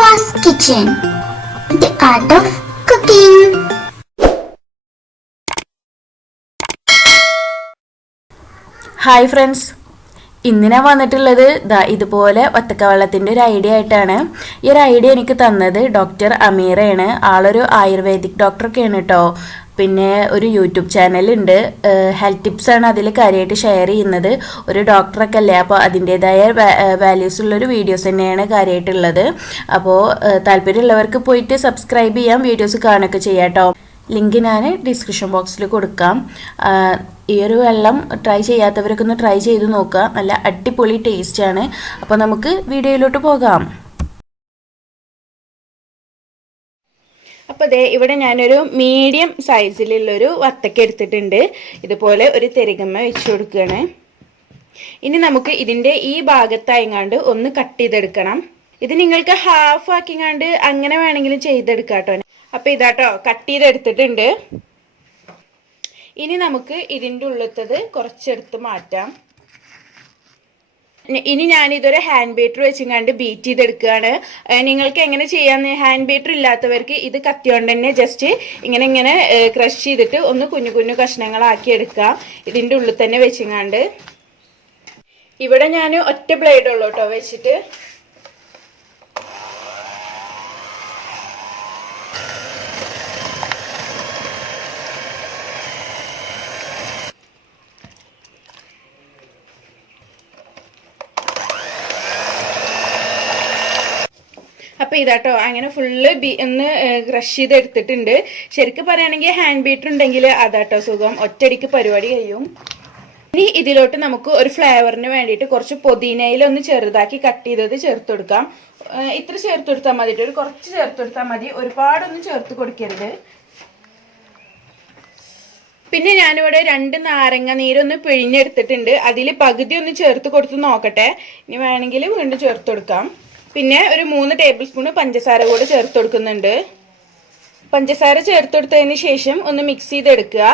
Fast Kitchen, the art of cooking. Hi friends, ഇന്ന് ഞാൻ വന്നിട്ടുള്ളത് ഇതുപോലെ വത്തക്ക വെള്ളത്തിൻ്റെ ഒരു ഐഡിയ ആയിട്ടാണ്. ഈ ഒരു ഐഡിയ എനിക്ക് തന്നത് ഡോക്ടർ അമീറയാണ്. ആളൊരു ആയുർവേദിക് ഡോക്ടറൊക്കെയാണ് കേട്ടോ. പിന്നെ ഒരു യൂട്യൂബ് ചാനലുണ്ട്, ഹെൽത്ത് ടിപ്സാണ് അതിൽ കാര്യമായിട്ട് ഷെയർ ചെയ്യുന്നത്. ഒരു ഡോക്ടറൊക്കെ അല്ലേ, അപ്പോൾ അതിൻ്റേതായ വാല്യൂസ് ഉള്ളൊരു വീഡിയോസ് തന്നെയാണ് കാര്യമായിട്ടുള്ളത്. അപ്പോൾ താല്പര്യമുള്ളവർക്ക് പോയിട്ട് സബ്സ്ക്രൈബ് ചെയ്യാം, വീഡിയോസ് കാണുകയൊക്കെ ചെയ്യാം കേട്ടോ. ലിങ്ക് ഞാൻ ഡിസ്ക്രിപ്ഷൻ ബോക്സിൽ കൊടുക്കാം. ഈ ഒരു വെള്ളം ട്രൈ ചെയ്യാത്തവരൊക്കെ ഒന്ന് ട്രൈ ചെയ്ത് നോക്കുക, നല്ല അടിപൊളി ടേസ്റ്റാണ്. അപ്പോൾ നമുക്ക് വീഡിയോയിലോട്ട് പോകാം. അപ്പോൾ ഇവിടെ ഞാനൊരു മീഡിയം സൈസിലുള്ളൊരു വത്തക്ക എടുത്തിട്ടുണ്ട്. ഇതുപോലെ ഒരു തെരകമ്മ വെച്ച് കൊടുക്കുകയാണ്. ഇനി നമുക്ക് ഇതിൻ്റെ ഈ ഭാഗത്തായിങ്ങാണ്ട് ഒന്ന് കട്ട് ചെയ്തെടുക്കണം. ഇത് നിങ്ങൾക്ക് ഹാഫ് ആക്കിങ്ങാണ്ട് അങ്ങനെ വേണമെങ്കിലും ചെയ്തെടുക്കാം കേട്ടോ. അപ്പോൾ ഇതാട്ടോ കട്ട് ചെയ്തെടുത്തിട്ടുണ്ട്. ഇനി നമുക്ക് ഇതിൻ്റെ ഉള്ളത്തത് കുറച്ചെടുത്ത് മാറ്റാം. ഇനി ഞാനിതൊരു ഹാൻഡ് ബീറ്റർ വെച്ചിങ്ങാണ്ട് ബീറ്റ് ചെയ്തെടുക്കുകയാണ്. നിങ്ങൾക്ക് എങ്ങനെ ചെയ്യാന്ന്, ഹാൻഡ് ബീറ്റർ ഇല്ലാത്തവർക്ക് ഇത് കത്തിയോണ്ട് തന്നെ ജസ്റ്റ് ഇങ്ങനെ ക്രഷ് ചെയ്തിട്ട് ഒന്ന് കുഞ്ഞു കുഞ്ഞു കഷ്ണങ്ങളാക്കി എടുക്കാം. ഇതിൻ്റെ ഉള്ളിൽ തന്നെ വെച്ചിങ്ങാണ്ട്. ഇവിടെ ഞാൻ ഒറ്റ ബ്ലേഡ് ഉള്ളൂ കേട്ടോ വെച്ചിട്ട്. അപ്പോൾ ഇതാട്ടോ അങ്ങനെ ഫുള്ള് ഒന്ന് ക്രഷ് ചെയ്തെടുത്തിട്ടുണ്ട്. ശരിക്കും പറയുകയാണെങ്കിൽ ഹാൻഡ് ബീറ്റർ ഉണ്ടെങ്കിൽ അതാട്ടോ സുഖം, ഒറ്റയടിക്ക് പരിപാടി കഴിയും. ഇനി ഇതിലോട്ട് നമുക്ക് ഒരു ഫ്ലേവറിന് വേണ്ടിയിട്ട് കുറച്ച് പുതിനയിലൊന്ന് ചെറുതാക്കി കട്ട് ചെയ്തത് ചേർത്ത് കൊടുക്കാം. ഇത്ര ചേർത്ത് കൊടുത്താൽ മതി, ഒരു കുറച്ച് ചേർത്ത് കൊടുത്താൽ മതി, ഒരുപാടൊന്നും ചേർത്ത് കൊടുക്കരുത്. പിന്നെ ഞാനിവിടെ 2 നാരങ്ങ നീരൊന്ന് പിഴിഞ്ഞെടുത്തിട്ടുണ്ട്. അതിൽ പകുതി ഒന്ന് ചേർത്ത് കൊടുത്ത് നോക്കട്ടെ, ഇനി വേണമെങ്കിൽ വീണ്ടും ചേർത്ത് കൊടുക്കാം. പിന്നെ ഒരു 3 ടേബിൾ സ്പൂൺ പഞ്ചസാര കൂടെ ചേർത്ത് കൊടുക്കുന്നുണ്ട്. പഞ്ചസാര ചേർത്ത് കൊടുത്തതിന് ശേഷം ഒന്ന് മിക്സ് ചെയ്തെടുക്കുക.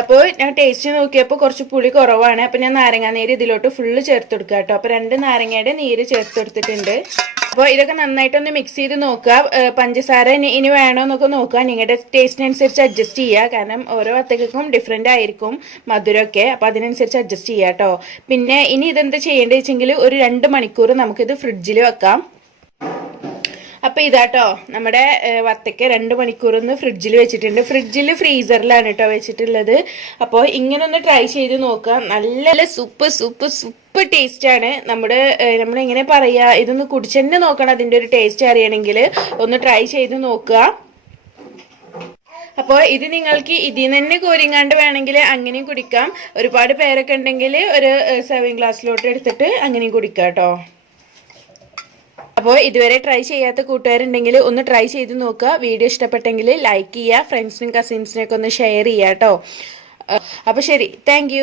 അപ്പോൾ ഞാൻ ടേസ്റ്റ് നോക്കിയപ്പോൾ കുറച്ച് പുളി കുറവാണ്. അപ്പോൾ ഞാൻ നാരങ്ങ നീര് ഇതിലോട്ട് ഫുള്ള് ചേർത്ത് കൊടുക്കുക കേട്ടോ. അപ്പോൾ 2 നാരങ്ങയുടെ നീര് ചേർത്ത് കൊടുത്തിട്ടുണ്ട്. അപ്പോൾ ഇതൊക്കെ നന്നായിട്ടൊന്ന് മിക്സ് ചെയ്ത് നോക്കുക. പഞ്ചസാര ഇനി വേണോ എന്നൊക്കെ നോക്കുക, നിങ്ങളുടെ ടേസ്റ്റിനനുസരിച്ച് അഡ്ജസ്റ്റ് ചെയ്യുക. കാരണം ഓരോ വത്തക്കയ്ക്കും ഡിഫറെൻ്റ് ആയിരിക്കും മധുരമൊക്കെ, അപ്പോൾ അതിനനുസരിച്ച് അഡ്ജസ്റ്റ് ചെയ്യുക കേട്ടോ. പിന്നെ ഇനി ഇതെന്താ ചെയ്യേണ്ടത് വെച്ചെങ്കിൽ ഒരു 2 മണിക്കൂർ നമുക്കിത് ഫ്രിഡ്ജിൽ വെക്കാം. അപ്പോൾ ഇതാട്ടോ നമ്മുടെ വത്തക്ക 2 മണിക്കൂറൊന്ന് ഫ്രിഡ്ജിൽ വെച്ചിട്ടുണ്ട്. ഫ്രീസറിലാണ് കേട്ടോ വെച്ചിട്ടുള്ളത്. അപ്പോൾ ഇങ്ങനെ ഒന്ന് ട്രൈ ചെയ്ത് നോക്കുക. നല്ല സൂപ്പർ ടേസ്റ്റാണ്. നമ്മളെങ്ങനെ പറയുക, ഇതൊന്ന് കുടിച്ചെന്നെ നോക്കണം. അതിൻ്റെ ഒരു ടേസ്റ്റ് അറിയണമെങ്കിൽ ഒന്ന് ട്രൈ ചെയ്ത് നോക്കുക. അപ്പോൾ ഇത് നിങ്ങൾക്ക് ഇതിൽ നിന്ന് തന്നെ കോരിങ്ങാണ്ട് വേണമെങ്കിൽ അങ്ങനെയും കുടിക്കാം. ഒരുപാട് പേരൊക്കെ ഉണ്ടെങ്കിൽ ഒരു സെർവിങ് ഗ്ലാസ്സിലോട്ട് എടുത്തിട്ട് അങ്ങനെയും കുടിക്കാം കേട്ടോ. അപ്പോൾ ഇതുവരെ ട്രൈ ചെയ്യാത്ത കൂട്ടുകാരുണ്ടെങ്കിൽ ഒന്ന് ട്രൈ ചെയ്ത് നോക്കുക. വീഡിയോ ഇഷ്ടപ്പെട്ടെങ്കിൽ ലൈക്ക് ചെയ്യുക, ഫ്രണ്ട്സിനും കസിൻസിനൊക്കെ ഒന്ന് ഷെയർ ചെയ്യുക കേട്ടോ. അപ്പോൾ ശരി, താങ്ക്